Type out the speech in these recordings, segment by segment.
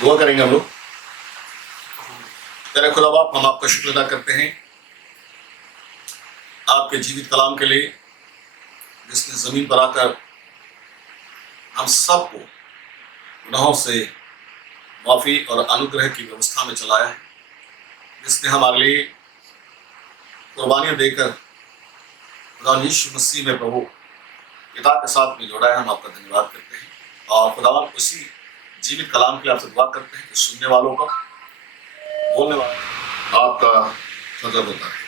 दुआ करेंगे हम लोग। तेरे खुदा बाप, हम आपका शुक्र अदा करते हैं आपके जीवित कलाम के लिए, जिसने जमीन पर आकर हम सबको गुनाहों से माफी और अनुग्रह की व्यवस्था में चलाया है, जिसने हमारे लिए कुर्बानियां देकर खुदा यीशु मसीह में प्रभु पिता के साथ में जोड़ा है। हम आपका धन्यवाद करते हैं और खुदावन उसी जीवित कलाम के लिए आपसे दुआ करते हैं कि सुनने वालों का, बोलने वालों आपका फजल होता है।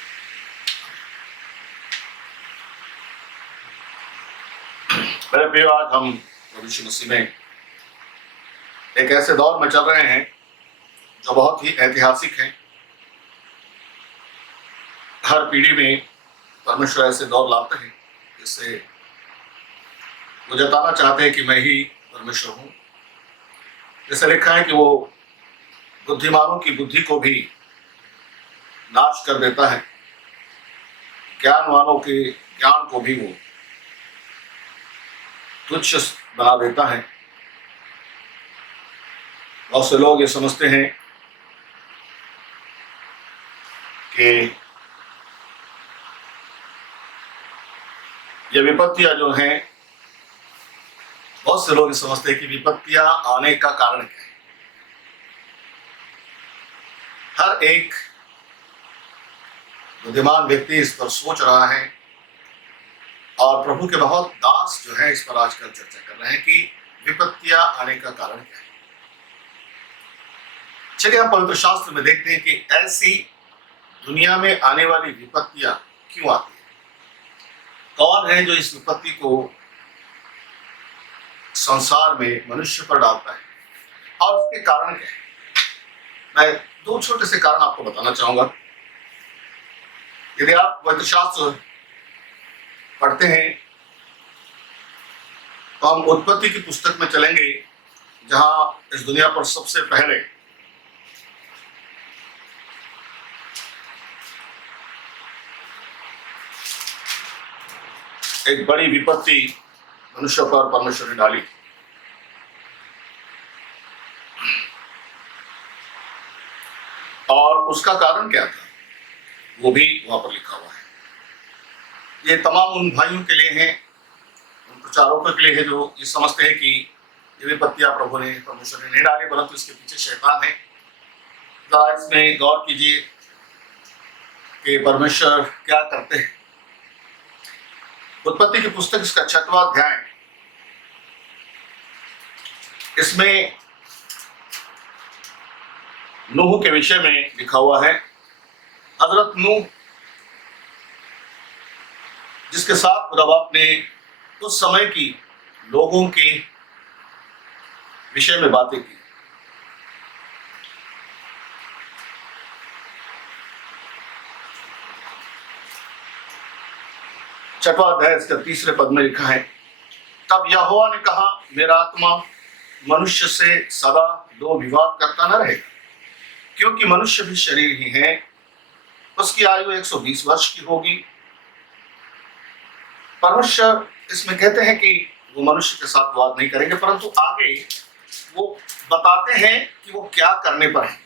मेरे प्रिय, आज हम प्रभु यीशु मसीह में एक ऐसे दौर में चल रहे हैं जो बहुत ही ऐतिहासिक है। हर पीढ़ी में परमेश्वर ऐसे दौर लाते हैं जिससे वो जताना चाहते हैं कि मैं ही परमेश्वर हूं। जैसे लिखा है कि वो बुद्धिमानों की बुद्धि को भी नाश कर देता है, ज्ञानवानों के ज्ञान को भी वो तुच्छ बना देता है। बहुत से लोग ये समझते हैं कि ये विपत्तियां जो हैं, बहुत से लोग ये समझते हैं कि विपत्तियां आने का कारण क्या है। हर एक बुद्धिमान व्यक्ति इस पर सोच रहा है और प्रभु के बहुत दास जो है इस पर आजकल चर्चा कर रहे हैं कि विपत्तियां आने का कारण क्या है। चलिए हम पवित्र शास्त्र में देखते हैं कि ऐसी दुनिया में आने वाली विपत्तियां क्यों आती है, कौन है जो इस विपत्ति को संसार में मनुष्य पर डालता है और उसके कारण क्या है। मैं दो छोटे से कारण आपको बताना चाहूंगा। यदि आप पवित्र शास्त्र पढ़ते हैं तो हम उत्पत्ति की पुस्तक में चलेंगे, जहां इस दुनिया पर सबसे पहले एक बड़ी विपत्ति मनुष्य पर परमेश्वर ने डाली। और उसका कारण क्या था वो भी वहां पर लिखा हुआ है। ये तमाम उन भाइयों के लिए है, उन प्रचारकों के लिए है जो ये समझते हैं कि ये विपत्तियां प्रभु ने, परमेश्वर ने नहीं डाली, परंतु इसके पीछे शैतान है। जरा इसमें गौर कीजिए कि परमेश्वर क्या करते हैं। उत्पत्ति की पुस्तक इसका 6वां अध्याय, इसमें नूह के विषय में लिखा हुआ है। हजरत नूह, जिसके साथ खुदा बाप ने उस समय की लोगों के विषय में बातें की। छठवां अध्याय इसका 3 पद में लिखा है, तब यहोवा ने कहा, मेरा आत्मा मनुष्य से सदा दो विवाद करता न रहेगा, क्योंकि मनुष्य भी शरीर ही है। उसकी आयु 120 वर्ष की होगी। परमेश्वर इसमें कहते हैं कि वो मनुष्य के साथ वाद नहीं करेंगे, परंतु आगे वो बताते हैं कि वो क्या करने पर है।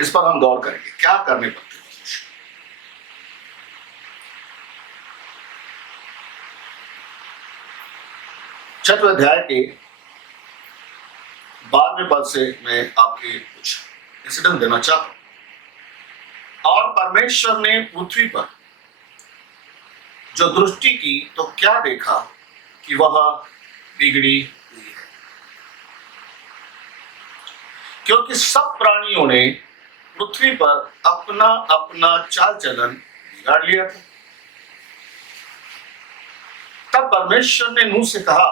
इस पर हम गौर करेंगे, क्या करने पर थे मनुष्य। 6वें अध्याय के 12वें पद से मैं आपके कुछ इंसिडेंट देना चाहता हूं। और परमेश्वर ने पृथ्वी पर जो दृष्टि की तो क्या देखा कि वह बिगड़ी हुई है, क्योंकि सब प्राणियों ने पृथ्वी पर अपना अपना चाल चलन बिगाड़ लिया था। तब परमेश्वर ने नूह से कहा,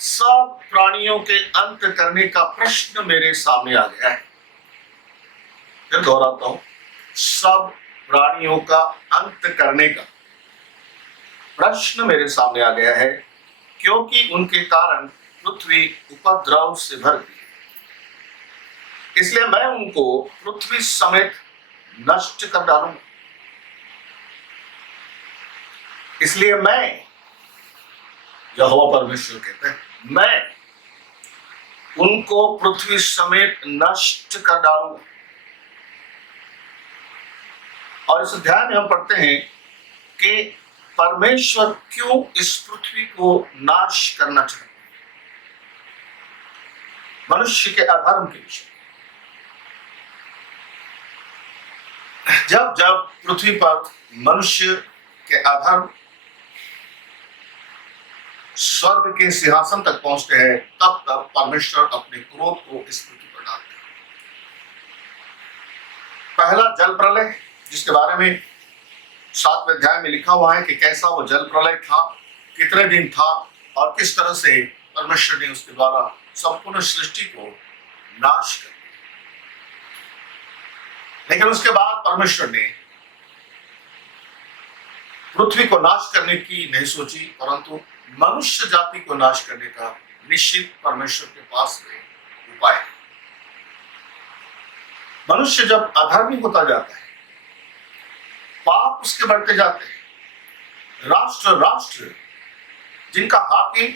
सब प्राणियों के अंत करने का प्रश्न मेरे सामने आ गया है। फिर दोहराता हूं, सब प्राणियों का अंत करने का प्रश्न मेरे सामने आ गया है, क्योंकि उनके कारण पृथ्वी उपद्रव से भर गई है। इसलिए मैं उनको पृथ्वी समेत नष्ट कर डालूंगा। इसलिए मैं, यहोवा परमेश्वर कहते हैं, मैं उनको पृथ्वी समेत नष्ट कर डालूंगा। और इस अध्याय में हम पढ़ते हैं कि परमेश्वर क्यों इस पृथ्वी को नाश करना चाहते हैं, मनुष्य के अधर्म के विषय। जब जब पृथ्वी पर मनुष्य के अधर्म स्वर्ग के सिंहासन तक पहुंचते हैं, तब तब परमेश्वर अपने क्रोध को इस पृथ्वी पर डालते हैं। पहला जल प्रलय, जिसके बारे में 7वें अध्याय में लिखा हुआ है कि कैसा वो जल प्रलय था, कितने दिन था और किस तरह से परमेश्वर ने उसके द्वारा संपूर्ण सृष्टि को नाश कर दिया। लेकिन उसके बाद परमेश्वर ने पृथ्वी को नाश करने की नहीं सोची, परंतु मनुष्य जाति को नाश करने का निश्चित परमेश्वर के पास में उपाय है। मनुष्य जब अधर्मी होता जाता है, पाप उसके बढ़ते जाते हैं, राष्ट्र राष्ट्र जिनका हाकिम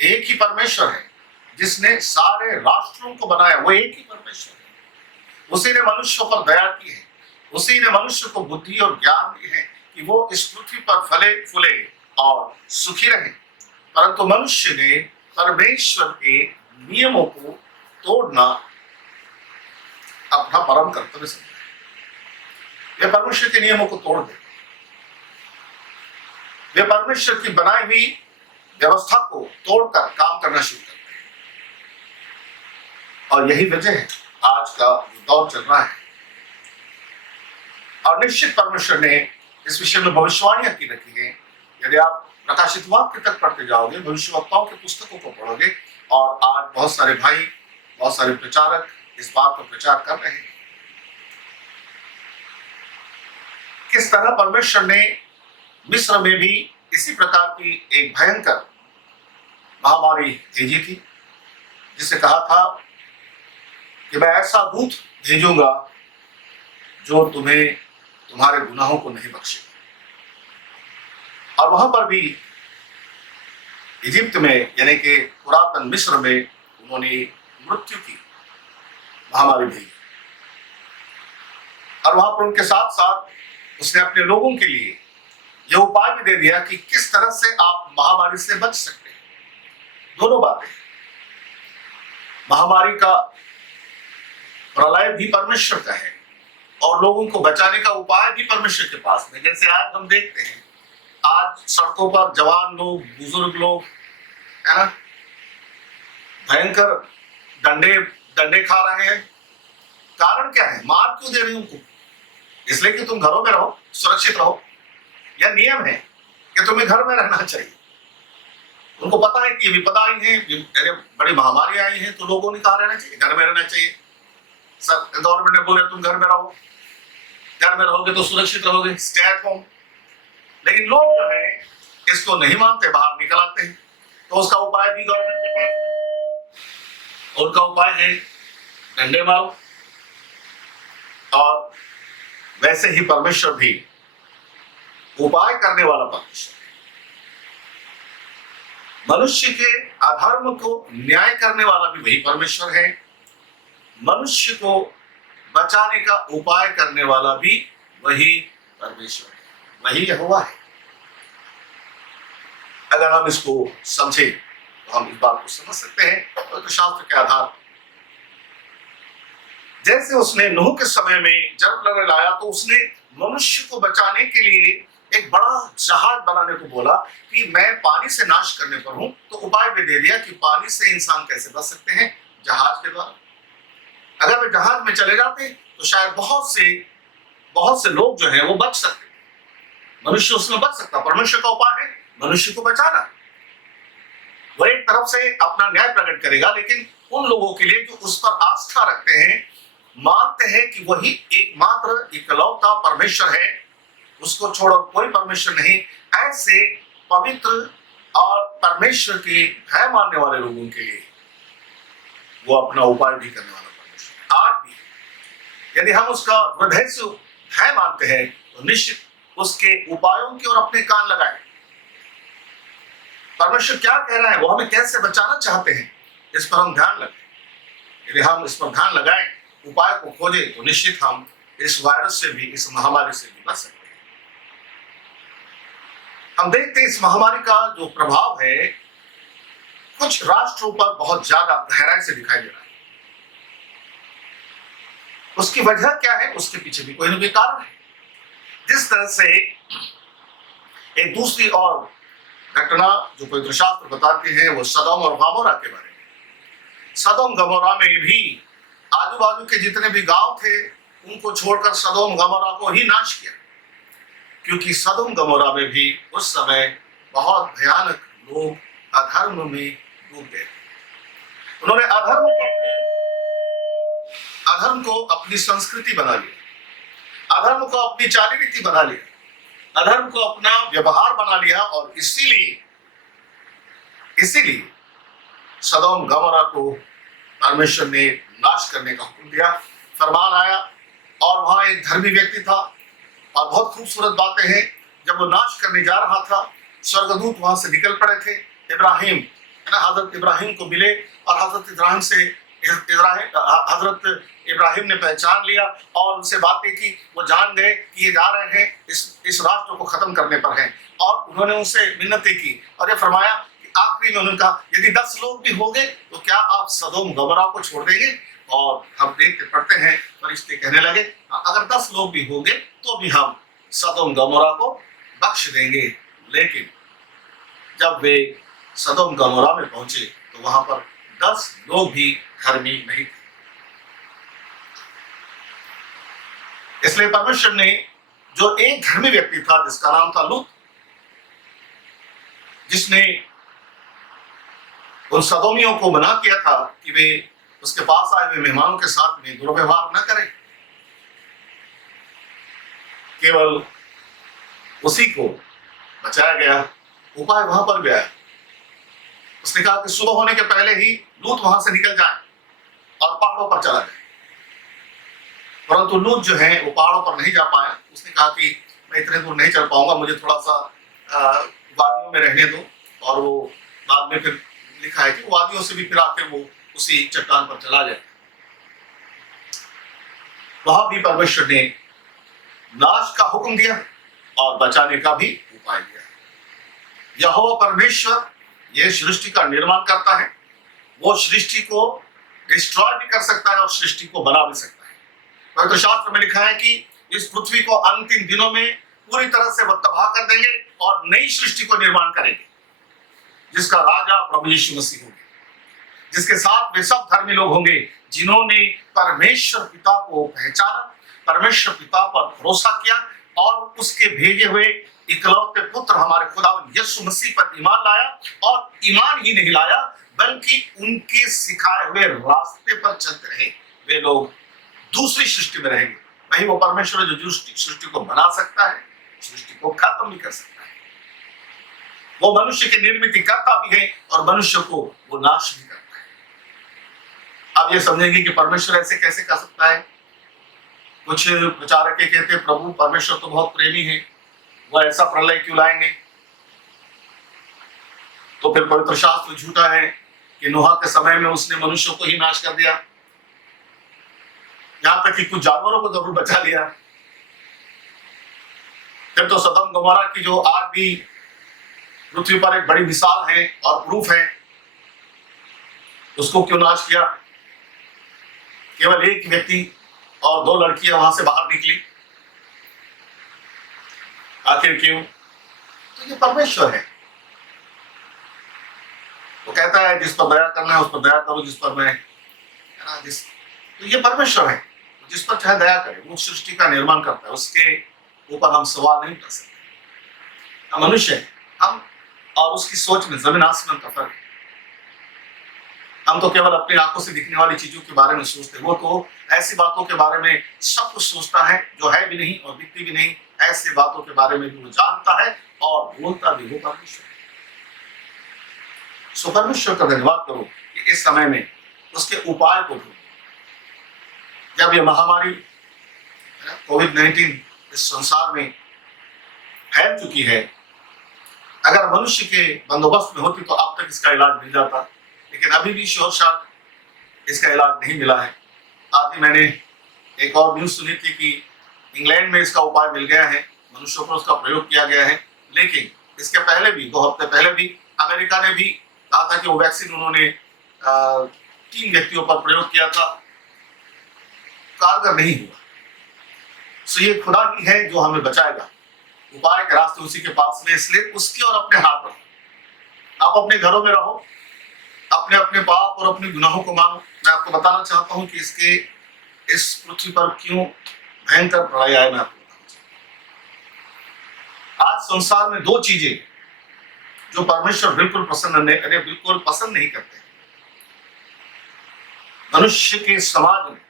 एक ही परमेश्वर है, जिसने सारे राष्ट्रों को बनाया, वो एक ही परमेश्वर है। उसी ने मनुष्यों पर दया की है, उसी ने मनुष्य को बुद्धि और ज्ञान दी है कि वो इस पृथ्वी पर फले फूले और सुखी रहे। परंतु मनुष्य ने परमेश्वर के नियमों को तोड़ना अपना परम कर्तव्य समझा। वे परमेश्वर के नियमों को तोड़ देते, वे परमेश्वर की बनाई हुई व्यवस्था को तोड़कर काम करना शुरू करते हैं। और यही वजह है आज का दौर चल रहा है। और निश्चित परमेश्वर ने इस विषय में भविष्यवाणियां की रखी है। यदि आप प्रकाशित वाक्य तक पढ़ते जाओगे, भविष्यवक्ताओं की पुस्तकों को पढ़ोगे, और आज बहुत सारे भाई, बहुत सारे प्रचारक इस बात पर प्रचार कर रहे हैं किस तरह परमेश्वर ने मिस्र में भी इसी प्रकार की एक भयंकर महामारी भेजी थी, जिसे कहा था कि मैं ऐसा दूत भेजूंगा जो तुम्हें तुम्हारे गुनाहों को नहीं बख्शेगा। और वहां पर भी इजिप्ट में, यानी कि पुरातन मिस्र में, उन्होंने मृत्यु की महामारी भेजी। और वहां पर उनके साथ साथ उसने अपने लोगों के लिए यह उपाय भी दे दिया कि किस तरह से आप महामारी से बच सकते हैं। दोनों बातें, महामारी का प्रलय भी परमेश्वर का है और लोगों को बचाने का उपाय भी परमेश्वर के पास में। जैसे आज हम देखते हैं, आज सड़कों पर जवान लोग, बुजुर्ग लोग, है ना, भयंकर डंडे खा रहे हैं। कारण क्या है? मार क्यों दे रहे हैं उनको? इसलिए कि तुम घरों में रहो, सुरक्षित रहो। यह नियम है कि तुम्हें घर में रहना चाहिए। उनको पता है कि विपदा आई है, बड़ी महामारी आई है, तो लोगों ने कहा रहना चाहिए, घर में रहना चाहिए। सब गवर्नमेंट ने बोले तुम घर में रहो, घर में रहोगे तो सुरक्षित रहोगे, स्टे एट होम। लेकिन लोग जो है इसको नहीं मानते, बाहर निकल आते हैं। तो उसका उपाय भी गवर्नमेंट के पास है, उनका उपाय है डंडे मारो। और वैसे ही परमेश्वर भी उपाय करने वाला परमेश्वर है। मनुष्य के अधर्म को न्याय करने वाला भी वही परमेश्वर है। मनुष्य को बचाने का उपाय करने वाला भी वही परमेश्वर है, वही यहोवा है। अगर हम इसको समझे तो हम इस बात को समझ सकते हैं। तो शास्त्र के आधार, जैसे उसने नूह के समय में जल प्रलय लाया, तो उसने मनुष्य को बचाने के लिए एक बड़ा जहाज बनाने को बोला कि मैं पानी से नाश करने पर हूं। तो उपाय भी दे दिया कि पानी से इंसान कैसे बच सकते हैं, जहाज के द्वारा। अगर वे जहाज में चले जाते तो शायद बहुत से लोग जो है वो बच सकते, मनुष्य उसमें बच सकता। परमेश्वर का उपाय है मनुष्य को बचाना। वो एक तरफ से अपना न्याय प्रकट करेगा, लेकिन उन लोगों के लिए जो उस पर आस्था रखते हैं, मानते हैं कि वही एकमात्र इकलौता परमेश्वर है, उसको छोड़ो कोई परमेश्वर नहीं, ऐसे पवित्र और परमेश्वर के भय मानने वाले लोगों के लिए वो अपना उपाय भी करने वाला परमेश्वर। आज भी यदि हम उसका हृदय से भय मानते हैं तो निश्चित उसके उपायों की ओर अपने कान लगाएं। परमेश्वर क्या कह रहा है, वो हमें कैसे बचाना चाहते हैं, इस पर हम ध्यान रखें। यदि हम इस पर ध्यान लगाएं, उपाय को खोजें, तो निश्चित हम इस वायरस से भी, इस महामारी से भी बच सकते हैं। हम देखते हैं इस महामारी का जो प्रभाव है कुछ राष्ट्रों पर बहुत ज्यादा गहराई से दिखाई दे रहा है। उसकी वजह क्या है? उसके पीछे भी कोई ना कोई कारण है। जिस तरह से एक दूसरी और घटना जो पवित्र शास्त्र बताते हैं वो सदोम और गमोरा के बारे में। सदोम गमोरा में भी आजू बाजू के जितने भी गांव थे उनको छोड़कर सदोम गमोरा को ही नाश किया, क्योंकि सदोम गमोरा में भी उस समय बहुत भयानक लोग अधर्म में डूब गए। उन्होंने अधर्म को अपनी संस्कृति बना लिया, अधर्म को अपनी चाली रीति बना लिया, अधर्म को अपना व्यवहार बना लिया, और इसीलिए सदोम गमोरा को परमेश्वर ने नाश करने का हुक्म दिया। फरमान आया और वहां एक धर्मी व्यक्ति था, और बहुत खूबसूरत बातें हैं, जब वो नाश करने जा रहा था स्वर्गदूत वहां से निकल पड़े थे। इब्राहिम हजरत इब्राहिम को मिले, और हजरत इब्राहिम ने पहचान लिया और उनसे बातें की। वो जान गए कि ये जा रहे हैं इस राष्ट्र को खत्म करने पर हैं, और उन्होंने उनसे मिन्नतें की, और ये फरमाया कि आखिरी में उन्होंने कहा यदि 10 लोग भी होंगे तो क्या आप सदोम गमोरा को छोड़ देंगे? और हम देखते पढ़ते हैं फरिश्ते कहने लगे अगर 10 लोग भी होंगे तो भी हम सदोम गमोरा को बख्श देंगे। लेकिन जब वे सदोम गमोरा में पहुंचे तो वहां पर 10 लोग भी धर्मी नहीं थे। इसलिए परमेश्वर ने जो एक धर्मी व्यक्ति था जिसका नाम था लूत, जिसने उन सदोमियों को मना किया था कि वे उसके पास आए हुए मेहमानों के साथ में दुर्व्यवहार न करें, केवल उसी को बचाया गया। उपाय वहां पर भी आया। उसने कहा कि सुबह होने के पहले ही लूत वहां से निकल जाए और पहाड़ों पर चला जाए। परंतु लूत जो है वो पहाड़ों पर नहीं जा पाया। उसने कहा कि मैं इतने दूर नहीं चल पाऊंगा, मुझे थोड़ा सा वादियों में रहने दो। और वो बाद में फिर लिखा है कि वादियों से भी फिर आके वो उसी चट्टान पर चला जाए। वहां भी परमेश्वर ने नाश का हुक्म दिया और बचाने का भी उपाय दिया। यहोवा परमेश्वर ये सृष्टि का निर्माण करता है। वो सृष्टि को डिस्ट्रॉय भी कर सकता है और सृष्टि को बना भी सकता है। पवित्र शास्त्र में लिखा है कि इस पृथ्वी को अंतिम दिनों में पूरी तरह से वो तबाह कर देंगे और नई सृष्टि को निर्माण करेंगे, जिसका राजा प्रभु यीशु मसीह होंगे, जिसके साथ वे सब धर्मी लोग होंगे जिन्होंने परमेश्वर पिता को पहचाना, परमेश्वर पिता पर भरोसा किया और उसके भेजे हुए इकलौते पुत्र हमारे खुदा यीशु मसीह पर ईमान लाया। और ईमान ही नहीं लाया बल्कि उनके सिखाए हुए रास्ते पर चलते रहे। वे लोग दूसरी सृष्टि में रहेंगे। वही वो परमेश्वर जो सृष्टि को बना सकता है, सृष्टि को खत्म भी कर सकता है। वो मनुष्य की निर्मित करता भी है और मनुष्य को वो नाश भी करता है। अब ये समझेंगे कि परमेश्वर ऐसे कैसे कर सकता है। कुछ प्रचारक कहते हैं प्रभु परमेश्वर तो बहुत प्रेमी है, वो ऐसा प्रलय क्यों लाएंगे? तो फिर पवित्र शास्त्र झूठा है कि नोहा के समय में उसने मनुष्य को ही नाश कर दिया, यहां तक कि कुछ जानवरों को जरूर बचा लिया। फिर तो सदोम गमोरा की जो आज भी पृथ्वी पर एक बड़ी मिसाल है और प्रूफ है, उसको क्यों नाश किया? केवल एक व्यक्ति और 2 लड़कियां वहां से बाहर निकली। आखिर क्यों? तो ये परमेश्वर है। वो कहता है जिस पर दया करना है उस पर दया करो, जिस पर मैं तो ये परमेश्वर है, जिस पर चाहे दया करे। वो सृष्टि का निर्माण करता है, उसके ऊपर हम सवाल नहीं कर सकते। हम मनुष्य है, हम और उसकी सोच में जमीन आसमान का फर्क है। हम तो केवल अपनी आंखों से दिखने वाली चीजों के बारे में सोचते हैं। वो तो ऐसी बातों के बारे में सब कुछ सोचता है जो है भी नहीं और दिखती भी नहीं। ऐसी बातों के बारे में भी वो जानता है और बोलता भी वो परमेश्वर है। सो परमेश्वर का धन्यवाद करो कि इस समय में उसके उपाय को ढूंढो। जब ये महामारी कोविड-19 इस संसार में फैल चुकी है, अगर मनुष्य के बंदोबस्त में होती तो अब तक इसका इलाज मिल जाता। लेकिन अभी भी शोर शाट इसका इलाज नहीं मिला है। आज ही मैंने एक और न्यूज सुनी थी कि इंग्लैंड में इसका उपाय मिल गया है, मनुष्यों पर उसका प्रयोग किया गया है। लेकिन इसके पहले भी 2 हफ्ते पहले भी अमेरिका ने भी कहा था कि वो वैक्सीन उन्होंने 3 व्यक्तियों पर प्रयोग किया था, कारगर नहीं हुआ। सो ये खुदा ही है जो हमें बचाएगा। उपाय के रास्ते उसी के पास में, इसलिए उसकी और अपने हाथ रखो। आप अपने घरों में रहो, अपने अपने पाप और अपने गुनाहों को मानो। मैं आपको बताना चाहता हूं कि इस पृथ्वी पर क्यों भयंकर प्रलय आए। मैं आपको बताना चाहता हूं, आज संसार में 2 चीजें जो परमेश्वर बिल्कुल पसंद नहीं करते। मनुष्य के समाज में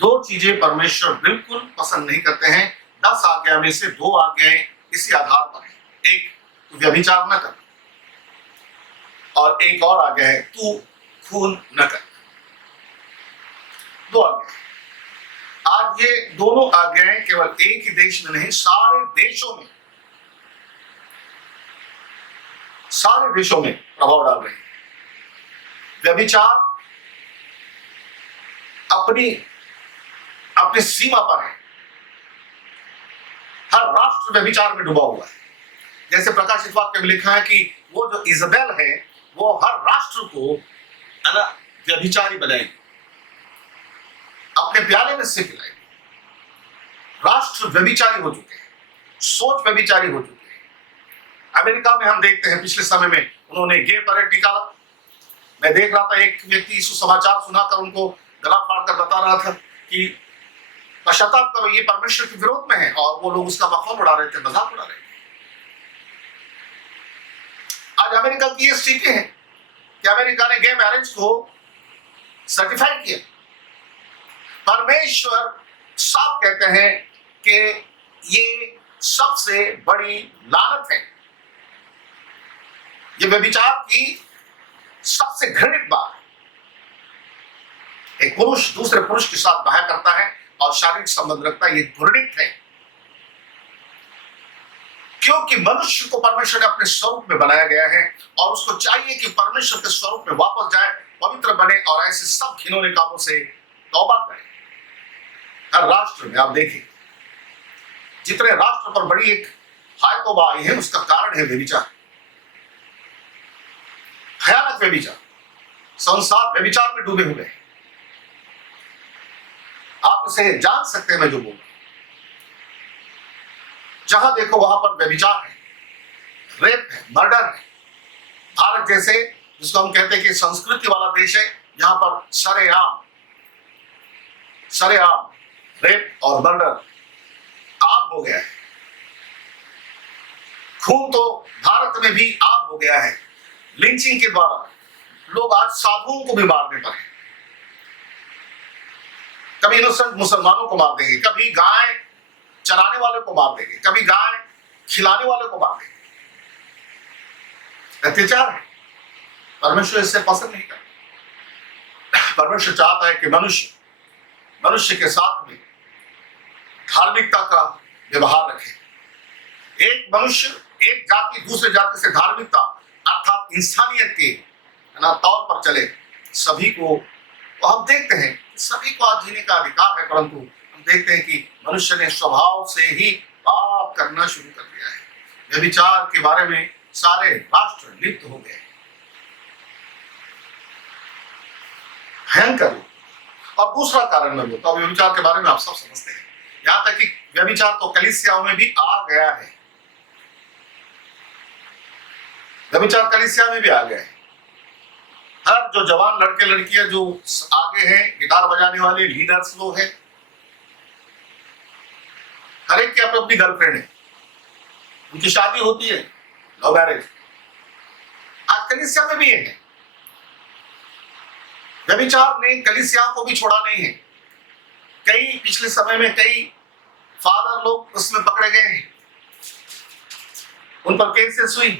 2 चीजें परमेश्वर बिल्कुल पसंद नहीं करते हैं। 10 आज्ञा में से 2 आज्ञाएं इसी आधार पर है। एक, तू व्यभिचार न कर, और एक और आज्ञा है, तू खून न कर। 2 आज्ञा। आज ये दोनों आज्ञाएं केवल एक ही देश में नहीं, सारे देशों में प्रभाव डाल रही है। व्यभिचार अपनी सीमा पर है। हर राष्ट्र व्यभिचार में डूबा हुआ है। जैसे प्रकाशित वाक्य में लिखा है कि वो जो इजबेल है वो हर राष्ट्र को व्यभिचारी बनाएगी, अपने प्याले में से पिलाएगी। राष्ट्र व्यभिचारी हो चुके हैं, सोच व्यभिचारी हो चुकी है। अमेरिका में हम देखते हैं पिछले समय में उन्होंने गे परेड निकाला। मैं देख रहा था, एक व्यक्ति सुसमाचार सुनाकर उनको गला फाड़कर बता रहा था कि पश्चाताप करो, ये परमेश्वर के विरोध में है, और वो लोग उसका मखौल उड़ा रहे थे, मजाक उड़ा रहे थे। आज अमेरिका की ये स्थिति है कि अमेरिका ने गे मैरिज को सर्टिफाइड किया। परमेश्वर साफ कहते हैं कि ये सबसे बड़ी लानत है। ये व्यभिचार की सबसे घृणित बात है। एक पुरुष दूसरे पुरुष के साथ ब्याह करता है और शारीरिक संबंध रखता है, ये घृणित है। क्योंकि मनुष्य को परमेश्वर ने अपने स्वरूप में बनाया गया है और उसको चाहिए कि परमेश्वर के स्वरूप में वापस जाए, पवित्र बने और ऐसे सब घिनौने कामों से तौबा करे। हर राष्ट्र में आप देखें, जितने राष्ट्र पर बड़ी एक हाय तौबा आई है, उसका कारण है व्यभिचार, भयानक व्यभिचार। संसार व्यभिचार में डूबे हुए हैं। आप इसे जान सकते हैं मैं जो बोल रहा हूं। जहां देखो वहां पर व्यभिचार है, रेप है, मर्डर है। भारत जैसे, जिसको हम कहते हैं कि संस्कृति वाला देश है, यहां पर सरेआम रेप और मर्डर आम हो गया है। खून तो भारत में भी आम हो गया है। लिंचिंग के द्वारा लोग आज साधुओं को भी मारने पर हैं। कभी इनोसेंट मुसलमानों को मार देंगे, कभी गाय चराने वाले को मार देंगे, कभी गाय खिलाने वाले को मार देंगे। अत्याचार है। परमेश्वर इससे पसंद नहीं करता। परमेश्वर चाहता है कि मनुष्य के साथ में धार्मिकता का व्यवहार रखे। एक मनुष्य, एक जाति दूसरे जाति से धार्मिकता अर्थात इंसानियत के तौर पर चले। सभी को, तो हम देखते हैं सभी को आज जीने का अधिकार है, परंतु हम देखते हैं कि मनुष्य ने स्वभाव से ही पाप करना शुरू कर दिया है। व्यभिचार के बारे में सारे राष्ट्र लिप्त हो गए, भयंकर। और दूसरा कारण मैं बोलता हूं, व्यभिचार के बारे में आप सब समझते हैं। यहां तक कि व्यभिचार तो कलीसियाओं में भी आ गया है। व्यभिचार कलीसिया में भी आ गया है। हर जो जवान लड़के लड़कियां जो आगे हैं, गिटार बजाने वाले लीडर्स लोग हैं, हर एक की अपनी गर्लफ्रेंड है, उनकी शादी होती है, लव मैरिज। आज कलीसिया में भी ये है। व्यभिचार ने कलीसिया को भी छोड़ा नहीं है। कई पिछले समय में कई फादर लोग उसमें पकड़े गए हैं, उन पर केसेस हुई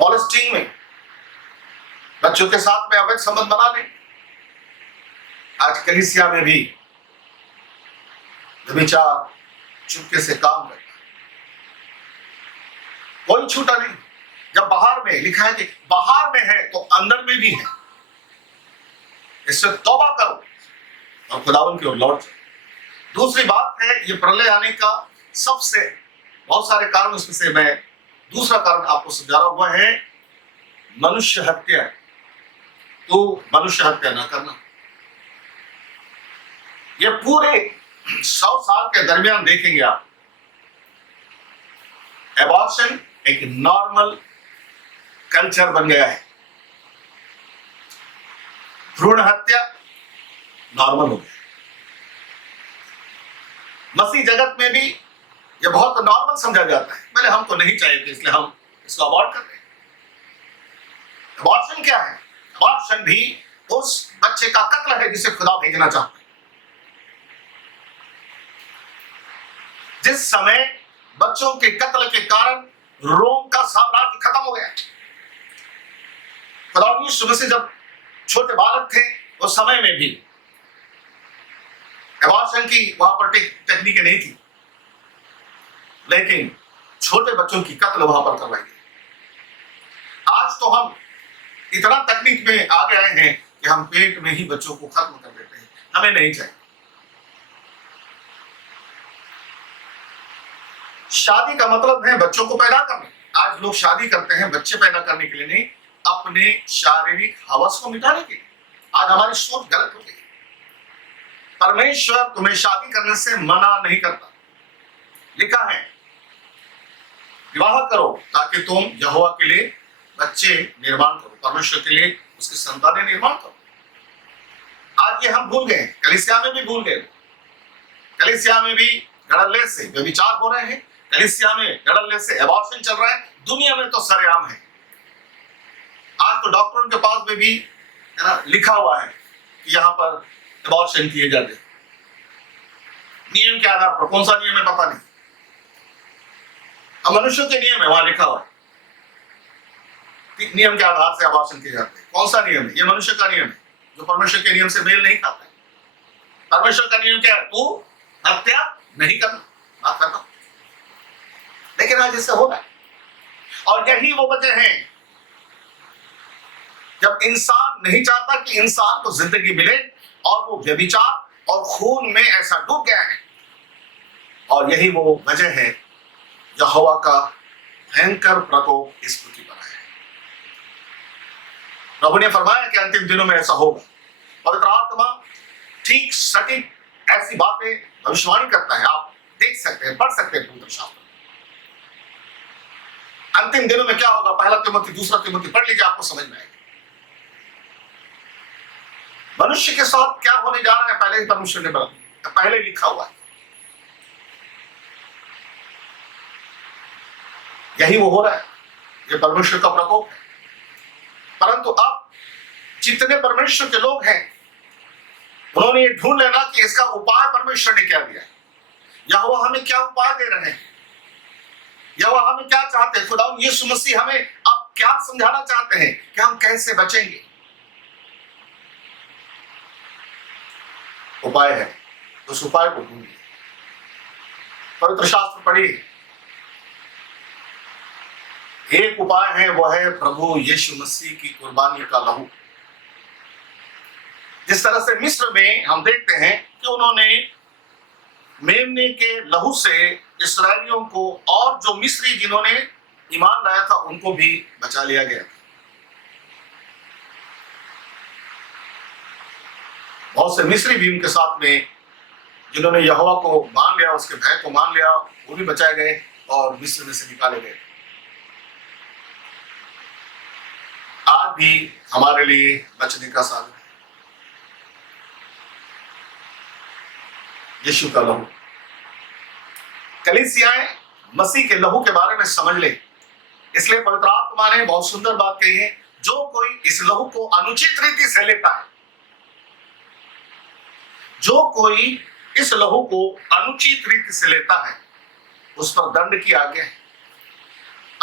मॉलेस्टिंग में, बच्चों के साथ में अवैध संबंध बना ले। आज कलीसिया में भी व्यभिचार चुपके से काम करता है, कोई छूटा नहीं। जब बाहर में लिखा है कि बाहर में है तो अंदर में भी है, इससे तौबा करो और खुदावन की ओर लौट जाओ। दूसरी बात है, ये प्रलय आने का सबसे बहुत सारे कारण, उसमें से मैं दूसरा कारण आपको समझा रहा हुआ है, मनुष्य हत्या। तो मनुष्य हत्या ना करना। ये पूरे 100 साल के दरमियान देखेंगे आप, एबॉर्शन एक नॉर्मल कल्चर बन गया है, भ्रूण हत्या नॉर्मल हो गया। मसीह जगत में भी यह बहुत नॉर्मल समझा जाता है, मैंने हमको नहीं चाहिए इसलिए हम इसको अबॉर्ट कर रहे हैं। अबॉर्शन क्या है? अबॉर्शन भी उस बच्चे का कत्ल है जिसे खुदा भेजना चाहता है। जिस समय बच्चों के कत्ल के कारण रोम का साम्राज्य खत्म हो गया, खुदा यीशु मसीह जब छोटे बालक थे उस समय में भी एबॉर्शन की वहां पर टेक्निकें नहीं थी, लेकिन छोटे बच्चों की कत्ल वहां पर करवाई गई। आज तो हम इतना तकनीक में आगे आए हैं कि हम पेट में ही बच्चों को खत्म कर देते हैं, हमें नहीं चाहिए। शादी का मतलब है बच्चों को पैदा करना। आज लोग शादी करते हैं बच्चे पैदा करने के लिए नहीं, अपने शारीरिक हवस को मिटाने के लिए। आज हमारी सोच गलत हो गई। परमेश्वर तुम्हें शादी करने से मना नहीं करता, लिखा है विवाह करो ताकि तुम यहोवा के लिए बच्चे निर्माण करो, परमेश्वर के लिए उसकी संतानें निर्माण करो। आज ये हम भूल गए, कलीसिया में भी भूल गए। कलीसिया में भी गड़ले से व्यभिचार हो रहे हैं, कलीसिया में गड़ले से एबॉर्शन चल रहा है, दुनिया में तो सरेआम है। आज तो डॉक्टरों के पास में भी लिखा हुआ है कि यहाँ पर एबॉर्शन किए जाते, नियम के आधार पर। कौन सा नियम है पता नहीं, अब मनुष्य के नियम है वहां लिखा हुआ, नियम के आधार से एबॉर्शन किए जाते हैं। कौन सा नियम है? ये मनुष्य का नियम है जो परमेश्वर के नियम से मेल नहीं खाता है। परमेश्वर का नियम क्या है? तू हत्या नहीं करना, ना करना। लेकिन आज इससे हो रहा है, और यही वो वजह है जब इंसान नहीं चाहता कि इंसान को जिंदगी मिले, और वो व्यभिचार और खून में ऐसा डूब गया है। और यही वो वजह है यहोवा का भयंकर प्रकोप इस पृथ्वी पर है। प्रभु ने फरमाया कि अंतिम दिनों में ऐसा होगा। पवित्र आत्मा ठीक सटीक ऐसी बातें भविष्यवाणी करता है, आप देख सकते हैं, पढ़ सकते हैं पवित्र शास्त्र। अंतिम दिनों में क्या होगा, पहला तिमोथी दूसरा तिमोथी पढ़ लीजिए, आपको समझ में आएगा। मनुष्य के साथ क्या होने जा रहा है पहले ही परमेश्वर ने बता, पहले लिखा हुआ है। यही वो हो रहा है, ये परमेश्वर का प्रकोप है। परंतु अब जितने परमेश्वर के लोग हैं उन्होंने ये ढूंढ लेना कि इसका उपाय परमेश्वर ने क्या दिया है, यहोवा हमें क्या उपाय दे रहे हैं, यहोवा हमें क्या चाहते हैं, खुदा यीशु मसीह हमें अब क्या समझाना चाहते हैं कि हम कैसे बचेंगे। उपाय है, उस उपाय को ढूंढिए, पवित्र शास्त्र पढ़िए। एक उपाय है, वो है प्रभु यीशु मसीह की कुर्बानी का लहू। जिस तरह से मिस्र में हम देखते हैं कि उन्होंने मेमने के लहू से इस्राएलियों को और जो मिस्री जिन्होंने ईमान लाया था उनको भी बचा लिया गया। बहुत से मिस्री भी उनके साथ में जिन्होंने यहोवा को मान लिया, उसके भय को मान लिया, वो भी बचाए गए और मिस्र में से निकाले गए। आज भी हमारे लिए बचने का साधन है यीशु का लहू। कलीसियाएं मसीह के लहू के बारे में समझ ले, इसलिए पवित्र आत्मा ने बहुत सुंदर बात कही है, जो कोई इस लहू को अनुचित रीति से लेता है, जो कोई इस लहू को अनुचित रीति से लेता है उस पर दंड की आज्ञा है।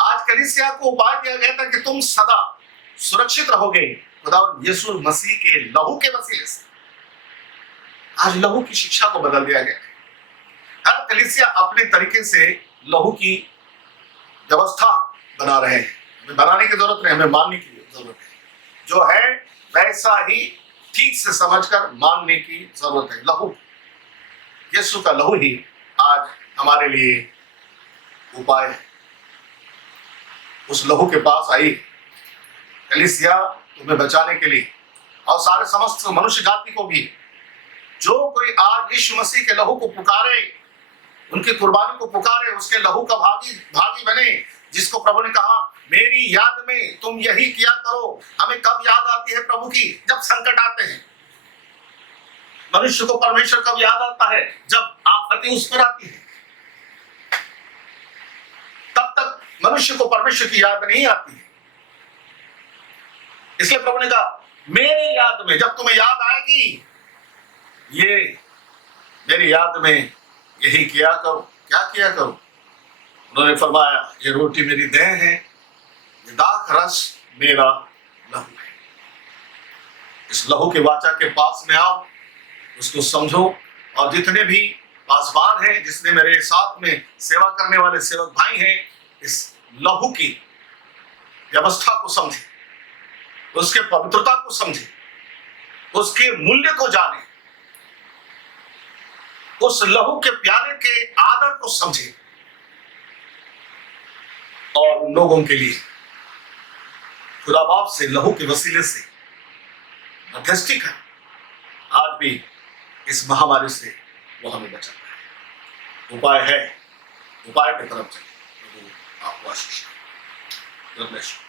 आज कलीसिया को उपाय दिया गया था कि तुम सदा सुरक्षित रहोगे खुदा यीशु मसीह के लहू के वसीले से। आज लहू की शिक्षा को बदल दिया गया है। हर कलीसिया अपने तरीके से लहू की व्यवस्था बना रहे हैं, हमें बनाने की जरूरत नहीं, हमें मानने की जरूरत है। जो है वैसा ही ठीक से समझकर मानने की जरूरत है। लहू, यीशु का लहू ही आज हमारे लिए उपाय है। उस लहू के पास आई कलीसिया तुम्हें बचाने के लिए और सारे समस्त मनुष्य जाति को भी। जो कोई आज यीशु मसीह के लहू को पुकारे, उनकी कुर्बानी को पुकारे, उसके लहू का भागी बने, जिसको प्रभु ने कहा मेरी याद में तुम यही किया करो। हमें कब याद आती है प्रभु की? जब संकट आते हैं। मनुष्य को परमेश्वर कब याद आता है? जब आफतें उस पर आती है। तब तक मनुष्य को परमेश्वर की याद नहीं आती है। इसलिए प्रभु ने कहा मेरी याद में, जब तुम्हें याद आएगी, ये मेरी याद में यही किया करो। क्या किया करो? उन्होंने फरमाया ये रोटी मेरी देह है, ये दाख रस मेरा लहू है। इस लहू के वाचा के पास में आओ, उसको समझो, और जितने भी पासवान हैं, जिसने मेरे साथ में सेवा करने वाले सेवक भाई हैं, इस लहू की व्यवस्था को समझे, उसके पवित्रता को समझे, उसके मूल्य को जाने, उस लहू के प्याले के आदर को समझे, और लोगों के लिए खुदा बाप से लहू के वसीले से मध्यस्थी कर आज भी इस महामारी से वो हमें बचाता है। उपाय है, उपाय की तरफ चले। आपको आशीष। God bless you.